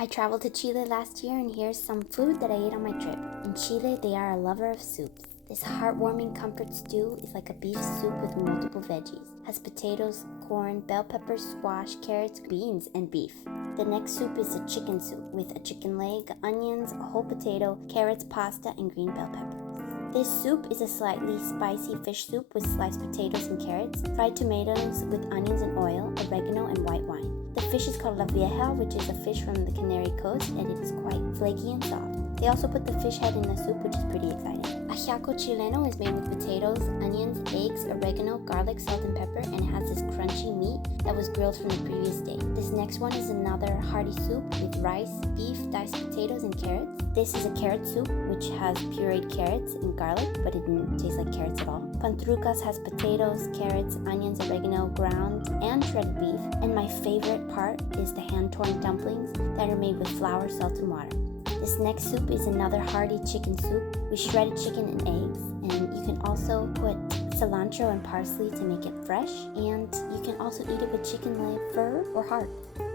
I traveled to Chile last year, and here's some food that I ate on my trip. In Chile, they are a lover of soups. This heartwarming comfort stew is like a beef soup with multiple veggies. Has potatoes, corn, bell peppers, squash, carrots, beans, and beef. The next soup is a chicken soup with a chicken leg, onions, a whole potato, carrots, pasta, and green bell peppers. This soup is a slightly spicy fish soup with sliced potatoes and carrots, fried tomatoes with onions and oil, oregano, and white wine. The fish is called la vieja, which is a fish from the Canary Coast, and it is quite flaky and soft. They also put the fish head in the soup, which is pretty exciting. Ajiaco chileno is made with potatoes, onions, eggs, oregano, garlic, salt, and pepper, and it has this crunchy meat that was grilled from the previous day. This next one is another hearty soup with rice, beef, diced potatoes, and carrots. This is a carrot soup, which has pureed carrots and garlic, but it didn't taste like carrots at all. Pantrucas has potatoes, carrots, onions, oregano, ground, and shredded beef. And my favorite part is the hand-torn dumplings that are made with flour, salt, and water. This next soup is another hearty chicken soup with shredded chicken and eggs, and you can also put cilantro and parsley to make it fresh, and you can also eat it with chicken leg, fur, or heart.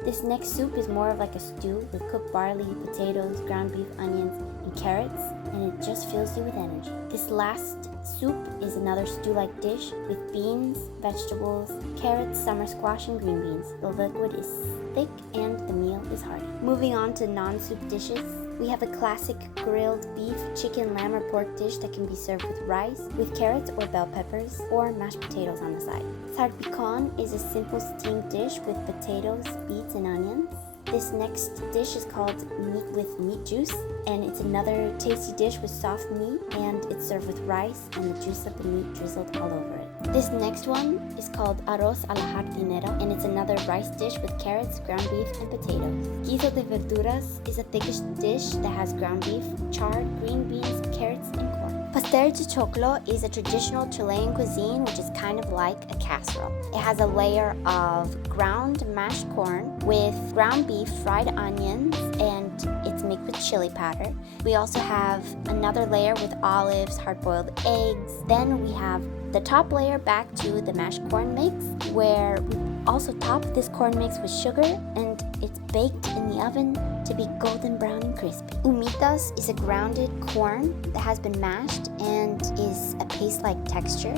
This next soup is more of like a stew with cooked barley, potatoes, ground beef, onions, and carrots, and it just fills you with energy. This last soup is another stew-like dish with beans, vegetables, carrots, summer squash, and green beans. The liquid is thick and the meal is hearty. Moving on to non-soup dishes, we have a classic grilled beef, chicken, lamb, or pork dish that can be served with rice, with carrots or bell peppers, or mashed potatoes on the side. Sarpicon is a simple steamed dish with potatoes, beets, and onions. This next dish is called meat with meat juice, and it's another tasty dish with soft meat, and it's served with rice and the juice of the meat drizzled all over it. This next one is called arroz a la jardinera, and it's another rice dish with carrots, ground beef, and potatoes. Guiso de verduras is a thickish dish that has ground beef, chard, green beans, carrots, and corn. Pastel de choclo is a traditional Chilean cuisine, which is kind of like a casserole. It has a layer of ground mashed corn with ground beef, fried onions, and it's mixed with chili powder. We also have another layer with olives, hard-boiled eggs. Then we have the top layer back to the mashed corn mix, where we also top this corn mix with sugar, and it's baked in the oven to be golden brown and crispy. Humitas is a grounded corn that has been mashed and is a paste-like texture,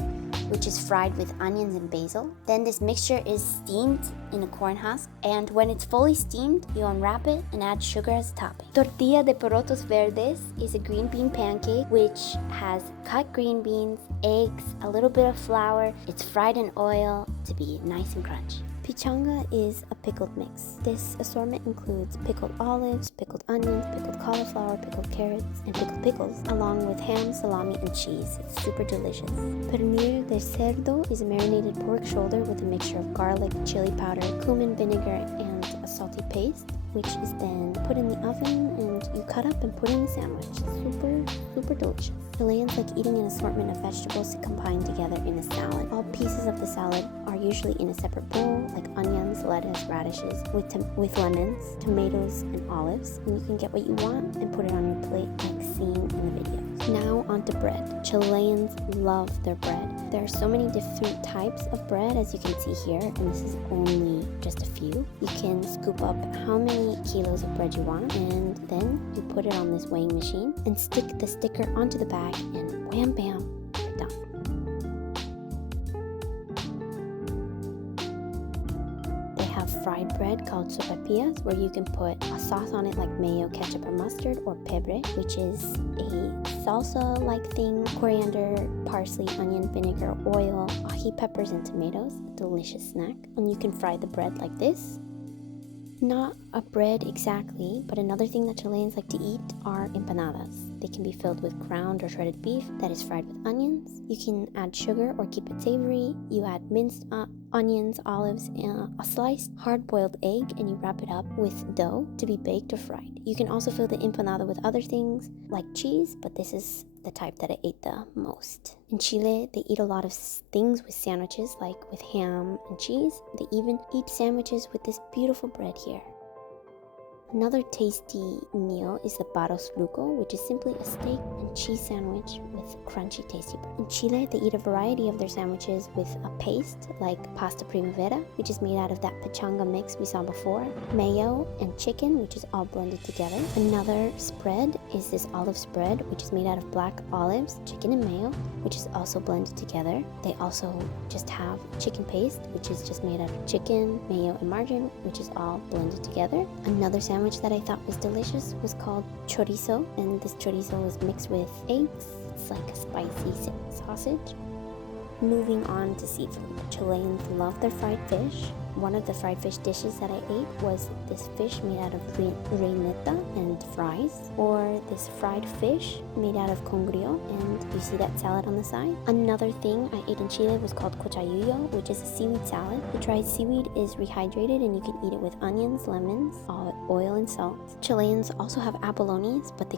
which is fried with onions and basil. Then this mixture is steamed in a corn husk, and when it's fully steamed, you unwrap it and add sugar as a topping. Tortilla de porotos verdes is a green bean pancake which has cut green beans, eggs, a little bit of flour. It's fried in oil to be nice and crunchy. Pichanga is a pickled mix. This assortment includes pickled olives, pickled onions, pickled cauliflower, pickled carrots, and pickled pickles, along with ham, salami, and cheese. It's super delicious. Pernil de cerdo is a marinated pork shoulder with a mixture of garlic, chili powder, cumin, vinegar, and a salty paste, which is then put in the oven and you cut up and put in a sandwich. Super delicious. Chileans like eating an assortment of vegetables to combine together in a salad. All pieces of the salad are usually in a separate bowl, like onions, lettuce, radishes, with lemons, tomatoes, and olives. And you can get what you want and put it on your plate like seen in the video. Now onto bread. Chileans love their bread. There are so many different types of bread, as you can see here, and this is only just a few. You can scoop up how many kilos of bread you want, and then you put it on this weighing machine and stick the sticker onto the bag, and wham bam, you're done. Fried bread called sopapillas, where you can put a sauce on it like mayo, ketchup, or mustard, or pebre, which is a salsa-like thing, coriander, parsley, onion, vinegar, oil, ají peppers, and tomatoes. Delicious snack. And you can fry the bread like this. Not a bread exactly, but another thing that Chileans like to eat are empanadas. They can be filled with ground or shredded beef that is fried with onions. You can add sugar or keep it savory. You add minced onions, olives, and a sliced hard-boiled egg, and you wrap it up with dough to be baked or fried. You can also fill the empanada with other things like cheese, but this is the type that I ate the most. In Chile, they eat a lot of things with sandwiches, like with ham and cheese. They even eat sandwiches with this beautiful bread here. Another tasty meal is the paros luco, which is simply a steak and cheese sandwich with crunchy, tasty bread. In Chile, they eat a variety of their sandwiches with a paste like pasta primavera, which is made out of that pachanga mix we saw before, mayo and chicken, which is all blended together. Another spread is this olive spread, which is made out of black olives, chicken and mayo, which is also blended together. They also just have chicken paste, which is just made out of chicken, mayo, and margarine, which is all blended together. Another sandwich that I thought was delicious was called chorizo, and this chorizo is mixed with eggs. It's like a spicy sausage. Moving on to seafood. Chileans love their fried fish. One of the fried fish dishes that I ate was this fish made out of reineta and fries, or this fried fish made out of congrio, and you see that salad on the side. Another thing I ate in Chile was called cochayuyo, which is a seaweed salad. The dried seaweed is rehydrated and you can eat it with onions, lemons, oil, and salt. Chileans also have abalones, but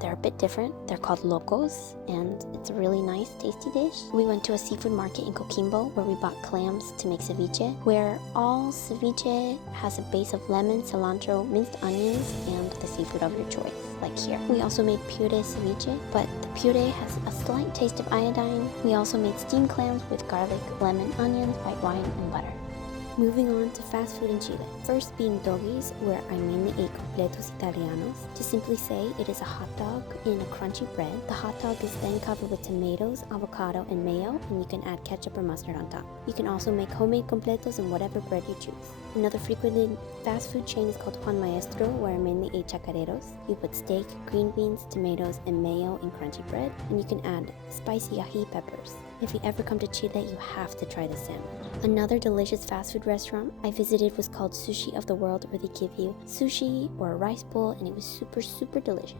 they're a bit different. They're called locos, and it's a really nice, tasty dish. We went to a seafood market in Coquimbo where we bought clams to make ceviche, where all ceviche has a base of lemon, cilantro, minced onions, and the seafood of your choice, like here. We also made puree ceviche, but the puree has a slight taste of iodine. We also made steamed clams with garlic, lemon, onions, white wine, and butter. Moving on to fast food in Chile. First being doggies, where I mainly ate completos italianos. To simply say, it is a hot dog in a crunchy bread. The hot dog is then covered with tomatoes, avocado, and mayo, and you can add ketchup or mustard on top. You can also make homemade completos in whatever bread you choose. Another frequented fast food chain is called Juan Maestro, where I mainly ate chacareros. You put steak, green beans, tomatoes, and mayo in crunchy bread, and you can add spicy ají peppers. If you ever come to Chile, you have to try this sandwich. Another delicious fast food restaurant I visited was called Sushi of the World, where they give you sushi or a rice bowl, and it was super, super delicious.